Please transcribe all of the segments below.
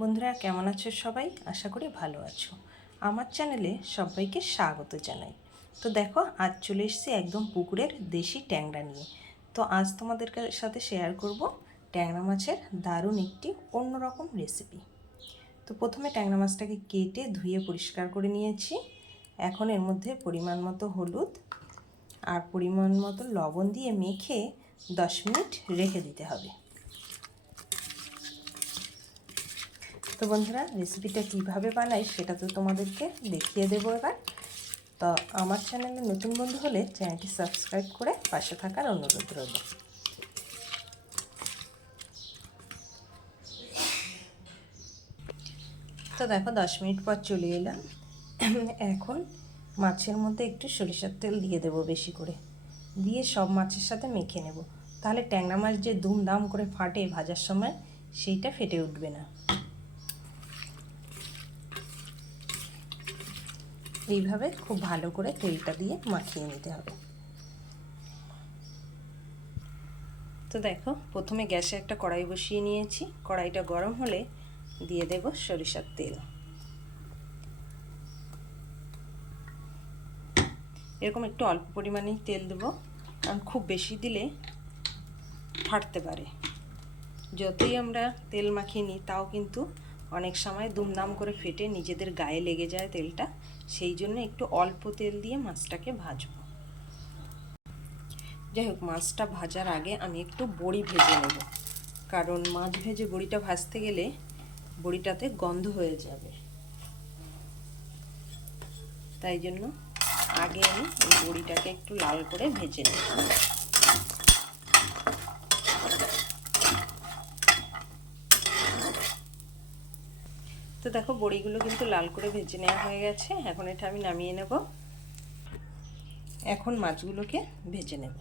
বন্ধুরা, কেমন আছো সবাই? আশা করি ভালো আছো। আমার চ্যানেলে সবাইকে স্বাগত জানাই। তো দেখো, আজ চলে এসেছি একদম পুকুরের দেশি ট্যাংরা নিয়ে। তো আজ তোমাদের সাথে শেয়ার করব ট্যাংরা মাছের দারুণ একটি অন্যরকম রেসিপি তো প্রথমে ট্যাংরা মাছটাকে কেটে ধুয়ে পরিষ্কার করে নিয়েছি। এখন এর মধ্যে পরিমাণ মতো হলুদ আর পরিমাণ মতো লবণ দিয়ে মেখে দশ মিনিট রেখে দিতে হবে। তো বন্ধুরা রেসিপিটা কীভাবে বানাই সেটা তো তোমাদেরকে দেখিয়ে দেবো এবার। তো আমার চ্যানেলে নতুন বন্ধু হলে চ্যানেলটি সাবস্ক্রাইব করে পাশে থাকার অনুরোধ রইল। তো দেখো, দশ মিনিট পর চলে এলাম। এখন মাছের মধ্যে একটু সরিষার তেল দিয়ে দেবো বেশি করে। দিয়ে সব মাছের সাথে মেখে নেব। তাহলে ট্যাংরা মাছ যে দুমদাম করে ফাটে ভাজার সময়, সেইটা ফেটে উঠবে না। এইভাবে খুব ভালো করে তেলটা দিয়ে মাখিয়ে নিতে হবে। তো দেখো, প্রথমে গ্যাসে একটা কড়াই বসিয়ে নিয়েছি। কড়াইটা গরম হলে দিয়ে দেব সরিষার তেল। এরকম একটু অল্প পরিমাণেই তেল দেবো, কারণ খুব বেশি দিলে ফাটতে পারে। যতই আমরা তেল মাখিয়ে নিই, তাও কিন্তু অনেক সময় দুমদাম করে ফেটে নিজেদের গায়ে লেগে যায় তেলটা। সেই জন্য একটু অল্প তেল দিয়ে মাছটাকে ভাজব। যাই হোক, মাছটা ভাজার আগে আমি একটু বড়ি ভেজে নেব। কারণ মাছ ভেজে বড়িটা ভাজতে গেলে বড়িটাতে গন্ধ হয়ে যাবে। তাই জন্য আগে আমি এই বড়িটাকে একটু লাল করে ভেজে নেব। তো দেখো, বড়িগুলো কিন্তু লাল করে ভেজে নেওয়া হয়ে গেছে। এখন এটা আমি নামিয়ে নেব। এখন মাছগুলোকে ভেজে নেব।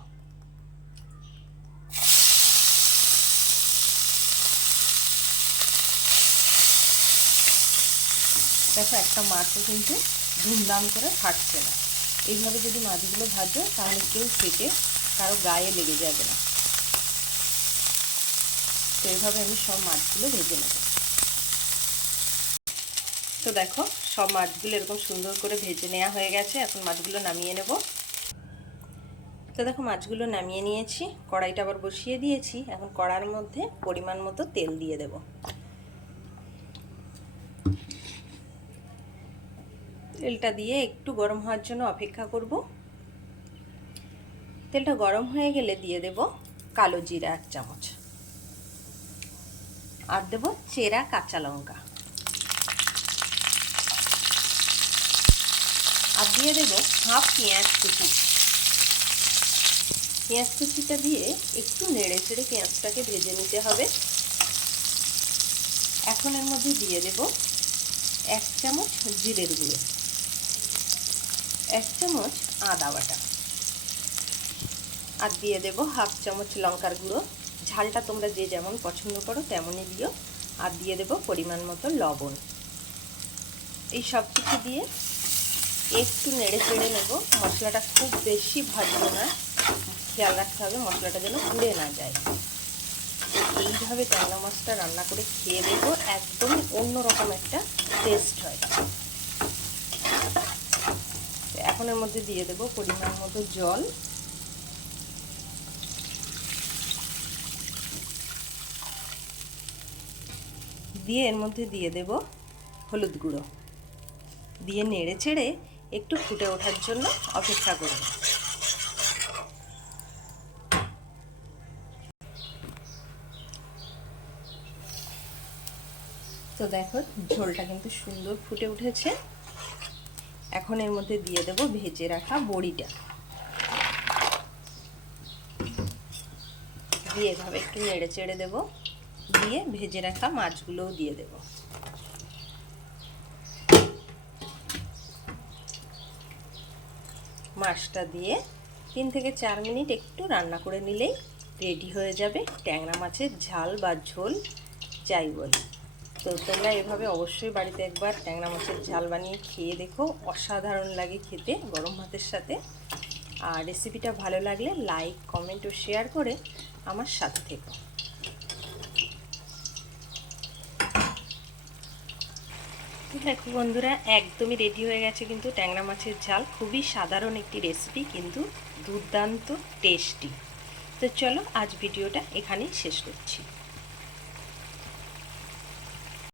দেখো, একটা মাছও কিন্তু ধুমধাম করে ফাটছে না। এইভাবে যদি মাছগুলো ভাজো, তাহলে কেউ ফেটে কারও গায়ে লেগে যাবে না। তো এইভাবে আমি সব মাছগুলো ভেজে নেব। তো দেখো, সব মাছগুলো এরকম সুন্দর করে ভেজে নেওয়া হয়ে গেছে। এখন মাছগুলো নামিয়ে নেব। তো দেখো, মাছগুলো নামিয়ে নিয়েছি। কড়াইটা আবার বসিয়ে দিয়েছি। এখন কড়ার মধ্যে পরিমাণ মতো তেল দিয়ে দেব। তেলটা দিয়ে একটু গরম হওয়ার জন্য অপেক্ষা করব। তেলটা গরম হয়ে গেলে দিয়ে দেব কালো জিরা এক চামচ। আর দেব চেরা কাঁচা লঙ্কা। আর দিয়ে দেবো হাফ পেঁয়াজ কুচি। পেঁয়াজ কুচিটা দিয়ে একটু নেড়ে চেড়ে পেঁয়াজটাকে ভেজে নিতে হবে। এখন এর মধ্যে দিয়ে দেব এক চামচ জিরের গুঁড়ো, এক চামচ আদা বাটা আর দিয়ে দেব হাফ চামচ লঙ্কার গুঁড়ো। ঝালটা তোমরা যে যেমন পছন্দ করো তেমনই দিও। আর দিয়ে দেব পরিমাণ মতো লবণ। এই সব কিছু দিয়ে একটু নেড়ে চেড়ে নেব। মশলাটা খুব বেশি ভাজবো না। খেয়াল রাখতে হবে মশলাটা যেন পুড়ে না যায়। এইভাবে ট্যাংরা মাছটা রান্না করে খেয়ে দেখব একদমই অন্যরকম একটা টেস্ট হয়। এখন এর মধ্যে দিয়ে দেবো পরিমাণ মতো জল। দিয়ে এর মধ্যে দিয়ে দেব হলুদ গুঁড়ো। দিয়ে নেড়ে চেড়ে একটু ফুটে ওঠার জন্য অপেক্ষা করব তো দেখো, ঝোলটা কিন্তু সুন্দর ফুটে উঠেছে। এখন এর মধ্যে দিয়ে দেব ভেজে রাখা বড়িটা। দিয়ে এভাবে একটু নেড়ে চেড়ে দেবো। দিয়ে ভেজে রাখা মাছগুলোও দিয়ে দেবো। মাছটা দিয়ে তিন থেকে চার মিনিট একটু রান্না করে নিলেই রেডি হয়ে যাবে ট্যাংরা মাছের ঝাল বা ঝোল, যাই বলি। তো তোমরা এভাবে অবশ্যই বাড়িতে একবার ট্যাংরা মাছের ঝাল বানিয়ে খেয়ে দেখো, অসাধারণ লাগে খেতে গরম ভাতের সাথে। আর রেসিপিটা ভালো লাগলে লাইক কমেন্ট ও শেয়ার করে আমার সাথে থেকো। দেখো বন্ধুরা, একদমই রেডি হয়ে গেছে কিন্তু ট্যাংরা মাছের ঝাল। খুবই সাধারণ একটি রেসিপি কিন্তু দুর্দান্ত টেস্টি তো চলো, আজ ভিডিওটা এখানেই শেষ করছি।